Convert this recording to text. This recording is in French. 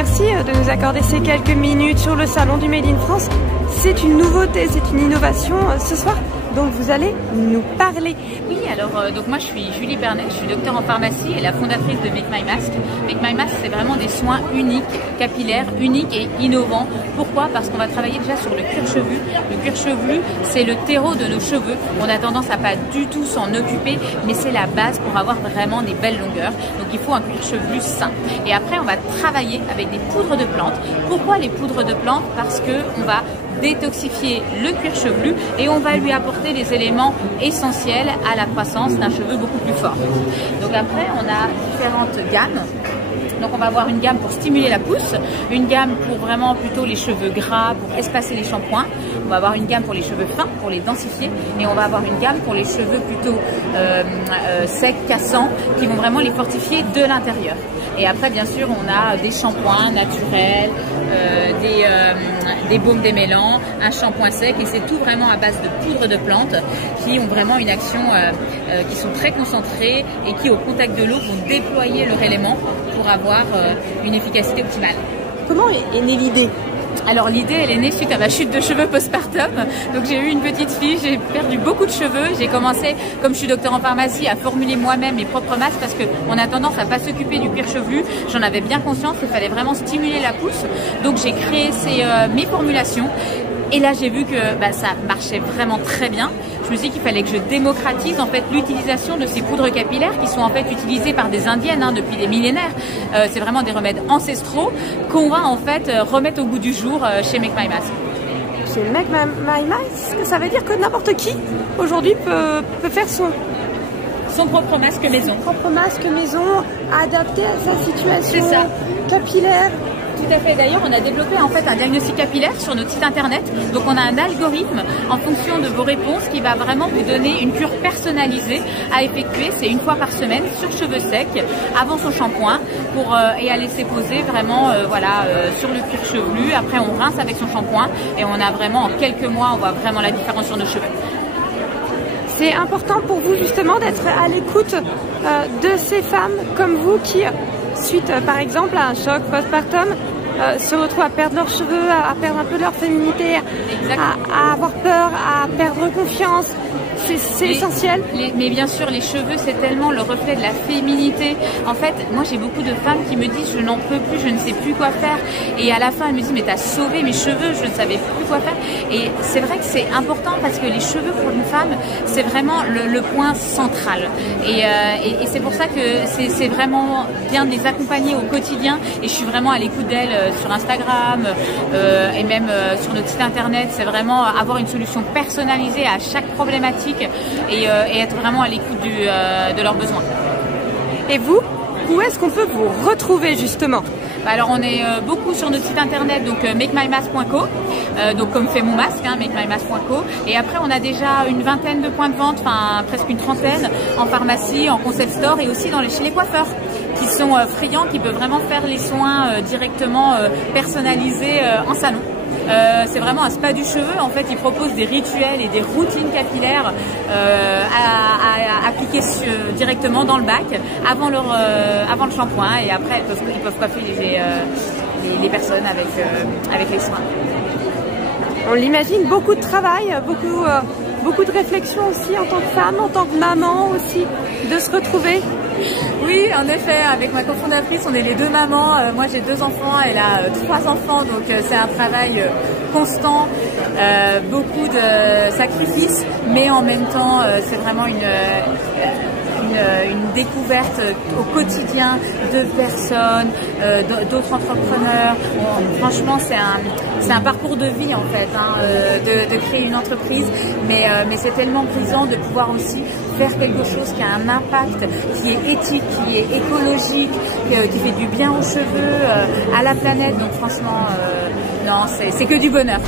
merci de nous accorder ces quelques minutes sur le salon du Made in France. C'est une nouveauté, c'est une innovation ce soir dont vous allez nous parler. Oui, alors donc moi je suis Julie Bernet, je suis docteur en pharmacie et la fondatrice de Make My Mask. Make My Mask, c'est vraiment des soins uniques, capillaires, uniques et innovants. Pourquoi? Parce qu'on va travailler déjà sur le cuir chevelu. Le cuir chevelu, c'est le terreau de nos cheveux. On a tendance à pas du tout s'en occuper, mais c'est la base pour avoir vraiment des belles longueurs. Donc il faut un cuir chevelu sain. Et après, on va travailler avec des poudres de plantes. Pourquoi les poudres de plantes? Parce que on va détoxifier le cuir chevelu et on va lui apporter les éléments essentiels à la croissance d'un cheveu beaucoup plus fort. Donc après, on a différentes gammes. Donc on va avoir une gamme pour stimuler la pousse, une gamme pour vraiment plutôt les cheveux gras, pour espacer les shampoings. On va avoir une gamme pour les cheveux fins, pour les densifier. Et on va avoir une gamme pour les cheveux plutôt secs, cassants, qui vont vraiment les fortifier de l'intérieur. Et après, bien sûr, on a des shampoings naturels, des baumes démêlants, un shampoing sec. Et c'est tout vraiment à base de poudre de plantes qui ont vraiment une action, qui sont très concentrées et qui, au contact de l'eau, vont déployer leur élément pour avoir une efficacité optimale. Comment est née l'idée? Alors l'idée, elle est née suite à ma chute de cheveux postpartum. Donc j'ai eu une petite fille, j'ai perdu beaucoup de cheveux. J'ai commencé, comme je suis docteur en pharmacie, à formuler moi-même mes propres masques parce qu'on a tendance à pas s'occuper du cuir chevelu. J'en avais bien conscience, il fallait vraiment stimuler la pousse. Donc j'ai créé mes formulations. Et là, j'ai vu que ça marchait vraiment très bien. Je me suis dit qu'il fallait que je démocratise en fait l'utilisation de ces poudres capillaires qui sont en fait utilisées par des indiennes depuis des millénaires. C'est vraiment des remèdes ancestraux qu'on va en fait remettre au goût du jour chez Make My Mask. Chez Make My Mask, ça veut dire que n'importe qui aujourd'hui peut faire son propre masque maison. Son propre masque maison adapté à sa situation capillaire. Tout à fait. D'ailleurs, on a développé en fait un diagnostic capillaire sur notre site internet. Donc, on a un algorithme en fonction de vos réponses qui va vraiment vous donner une cure personnalisée à effectuer. C'est une fois par semaine sur cheveux secs, avant son shampoing, et à laisser poser vraiment, sur le cuir chevelu. Après, on rince avec son shampoing et on a vraiment en quelques mois, on voit vraiment la différence sur nos cheveux. C'est important pour vous justement d'être à l'écoute de ces femmes comme vous qui, suite par exemple à un choc postpartum, se retrouvent à perdre leurs cheveux, à perdre un peu de leur féminité, à avoir peur, à perdre confiance. C'est essentiel. Mais bien sûr, les cheveux, c'est tellement le reflet de la féminité. En fait, moi, j'ai beaucoup de femmes qui me disent « je n'en peux plus, je ne sais plus quoi faire ». Et à la fin, elles me disent « mais t'as sauvé mes cheveux, je ne savais plus quoi faire ». Et c'est vrai que c'est important parce que les cheveux pour une femme, c'est vraiment le point central. Et c'est pour ça que c'est vraiment bien de les accompagner au quotidien. Et je suis vraiment à l'écoute d'elles sur Instagram et même sur notre site internet. C'est vraiment avoir une solution personnalisée à chaque problématique. Et être vraiment à l'écoute de leurs besoins. Et vous, où est-ce qu'on peut vous retrouver justement? Alors on est beaucoup sur notre site internet, donc makemymask.co, donc comme fait mon masque, makemymask.co. Et après on a déjà une vingtaine de points de vente, enfin presque une trentaine, en pharmacie, en concept store et aussi chez les coiffeurs qui sont friands, qui peuvent vraiment faire les soins directement personnalisés en salon. C'est vraiment un spa du cheveu. En fait, ils proposent des rituels et des routines capillaires à appliquer directement dans le bac avant le shampoing, et après ils peuvent coiffer les personnes avec les soins. On l'imagine, beaucoup de travail, beaucoup de réflexion aussi en tant que femme, en tant que maman aussi, de se retrouver. Oui, en effet, avec ma cofondatrice, on est les deux mamans. Moi, j'ai 2 enfants, elle a 3 enfants, donc c'est un travail constant, beaucoup de sacrifices, mais en même temps, c'est vraiment une découverte au quotidien de personnes, d'autres entrepreneurs. Franchement, c'est un parcours de vie en fait, de créer une entreprise, mais c'est tellement plaisant de pouvoir aussi faire quelque chose qui a un impact, qui est éthique, qui est écologique, qui fait du bien aux cheveux, à la planète. Donc franchement, non, c'est que du bonheur.